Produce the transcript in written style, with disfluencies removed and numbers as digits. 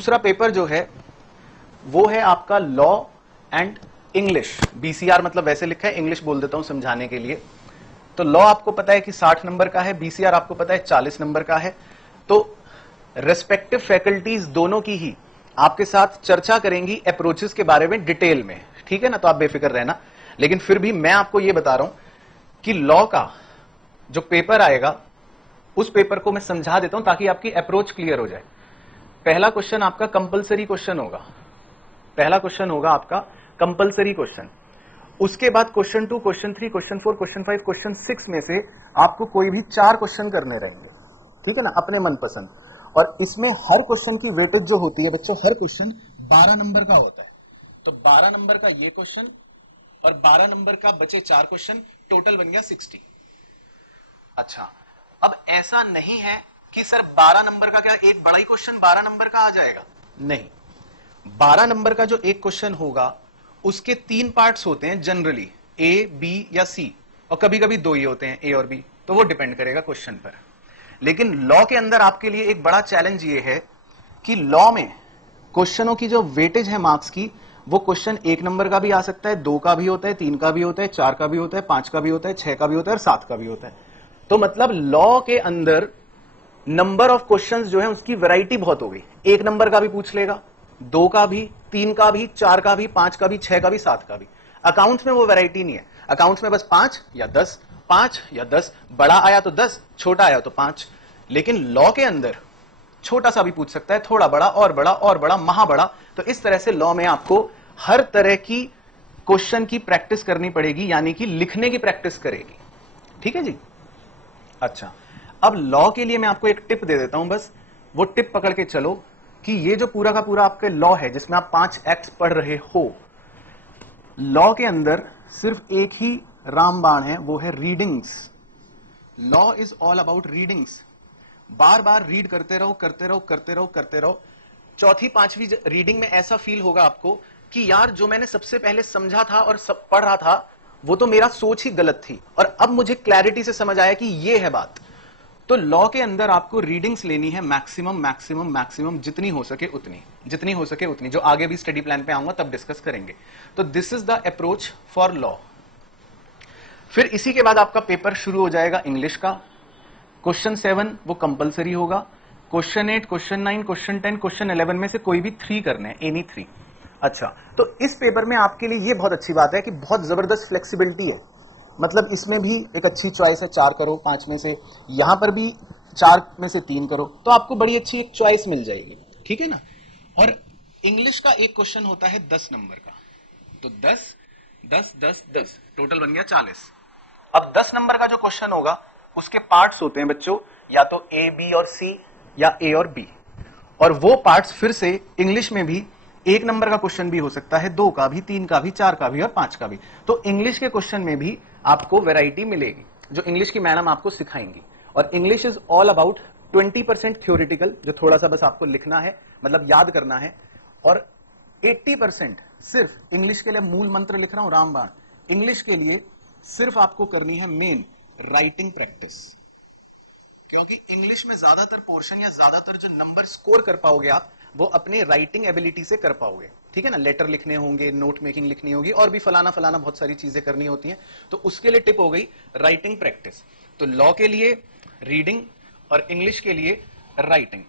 दूसरा पेपर जो है वो है आपका लॉ एंड इंग्लिश। बीसीआर मतलब वैसे लिखा है, इंग्लिश बोल देता हूं समझाने के लिए। तो लॉ आपको पता है कि 60 नंबर का है, बीसीआर आपको पता है 40 नंबर का है। तो रेस्पेक्टिव फैकल्टीज दोनों की ही आपके साथ चर्चा करेंगी अप्रोचेस के बारे में डिटेल में, ठीक है ना। तो आप बेफिक्र रहना। लेकिन फिर भी मैं आपको यह बता रहा हूं कि लॉ का जो पेपर आएगा उस पेपर को मैं समझा देता हूं ताकि आपकी अप्रोच क्लियर हो जाए। पहला क्वेश्चन आपका कंपलसरी क्वेश्चन होगा, पहला क्वेश्चन होगा आपका कंपलसरी क्वेश्चन। उसके बाद question 2, question 3, question 4, question 5, question 6 में से आपको कोई भी 4 क्वेश्चन करने रहेंगे, ठीक है ना, अपने मनपसंद। और इसमें हर क्वेश्चन की वेटेज जो होती है बच्चों, हर क्वेश्चन 12 नंबर का होता है। तो 12 नंबर का ये क्वेश्चन और 12 नंबर का बचे 4 क्वेश्चन, टोटल बन गया 60। अच्छा, अब ऐसा नहीं है कि सर 12 नंबर का क्या एक बड़ा ही क्वेश्चन 12 नंबर का आ जाएगा, नहीं। 12 नंबर का जो एक क्वेश्चन होगा उसके 3 पार्ट्स होते हैं जनरली, ए, बी या सी, और कभी कभी 2 ही होते हैं, ए और बी, तो वो डिपेंड करेगा क्वेश्चन पर। लेकिन लॉ के अंदर आपके लिए एक बड़ा चैलेंज ये है कि लॉ में क्वेश्चनों की जो वेटेज है मार्क्स की, वो क्वेश्चन 1 नंबर का भी आ सकता है, 2 का भी होता है, 3 का भी होता है, 4 का भी होता है, 5 का भी होता है, 6 का भी होता है और 7 का भी होता है। तो मतलब लॉ के अंदर नंबर ऑफ क्वेश्चंस जो है उसकी वैरायटी बहुत हो गई। 1 नंबर का भी पूछ लेगा, 2 का भी, 3 का भी, 4 का भी, 5 का भी, 6 का भी, 7 का भी। अकाउंट्स में वो वैरायटी नहीं है। अकाउंट्स में बस 5 या 10, 5 या 10, बड़ा आया तो 10, छोटा आया तो 5। लेकिन लॉ के अंदर छोटा सा भी पूछ सकता है, थोड़ा बड़ा और बड़ा और बड़ा, महाबड़ा। तो इस तरह से लॉ में आपको हर तरह की क्वेश्चन की प्रैक्टिस करनी पड़ेगी, यानी कि लिखने की प्रैक्टिस करेगी, ठीक है जी। अच्छा, अब लॉ के लिए मैं आपको एक टिप दे देता हूं, बस वो टिप पकड़ के चलो कि ये जो पूरा का पूरा आपके लॉ है जिसमें आप 5 एक्ट्स पढ़ रहे हो, लॉ के अंदर सिर्फ एक ही रामबाण है, वो है readings. Law is all about readings. Bar bar read करते रहो, करते रहो, करते रहो, करते रहो। चौथी पांचवी रीडिंग में ऐसा फील होगा आपको कि यार जो मैंने सबसे पहले समझा था और सब पढ़ रहा था वो तो मेरा सोच ही गलत थी, और अब मुझे क्लैरिटी से समझ आया कि ये है बात। तो लॉ के अंदर आपको रीडिंग्स लेनी है मैक्सिमम मैक्सिमम मैक्सिमम, जितनी हो सके उतनी, जितनी हो सके उतनी। जो आगे भी स्टडी प्लान पे आऊंगा तब डिस्कस करेंगे। तो this is the approach for law. फिर इसी के बाद आपका पेपर शुरू हो जाएगा इंग्लिश का। क्वेश्चन 7 वो कंपलसरी होगा। क्वेश्चन 8, क्वेश्चन 9, क्वेश्चन 10, क्वेश्चन 11 में से कोई भी 3 करने हैं, एनी 3। अच्छा, तो इस पेपर में आपके लिए ये बहुत अच्छी बात है कि बहुत जबरदस्त फ्लेक्सिबिलिटी है। मतलब इसमें भी एक अच्छी चॉइस है, 4 करो 5 में से, यहां पर भी 4 में से 3 करो, तो आपको बड़ी अच्छी एक चॉइस मिल जाएगी, ठीक है ना। और इंग्लिश का एक क्वेश्चन होता है 10 नंबर का, तो 10 10 10 10 टोटल बन गया 40। अब 10 नंबर का जो क्वेश्चन होगा उसके पार्ट्स होते हैं बच्चों, या तो ए, बी और सी, या ए और बी। और वो पार्ट्स फिर से इंग्लिश में भी 1 नंबर का क्वेश्चन भी हो सकता है, 2 का भी, 3 का भी, 4 का भी और 5 का भी। तो इंग्लिश के क्वेश्चन में भी आपको वैरायटी मिलेगी जो इंग्लिश की मैडम आपको सिखाएंगी। और English is all about 20% theoretical, जो थोड़ा सा बस आपको लिखना है, मतलब याद करना है, और 80% सिर्फ इंग्लिश के लिए मूल मंत्र लिख रहा हूं रामबाण, इंग्लिश के लिए सिर्फ आपको करनी है मेन राइटिंग प्रैक्टिस। क्योंकि इंग्लिश में ज्यादातर पोर्शन या ज्यादातर जो नंबर स्कोर कर पाओगे आप, वो अपने राइटिंग एबिलिटी से कर पाओगे, ठीक है ना। लेटर लिखने होंगे, नोट मेकिंग लिखनी होगी, और भी फलाना फलाना बहुत सारी चीजें करनी होती हैं। तो उसके लिए टिप हो गई राइटिंग प्रैक्टिस। तो लॉ के लिए रीडिंग और इंग्लिश के लिए राइटिंग।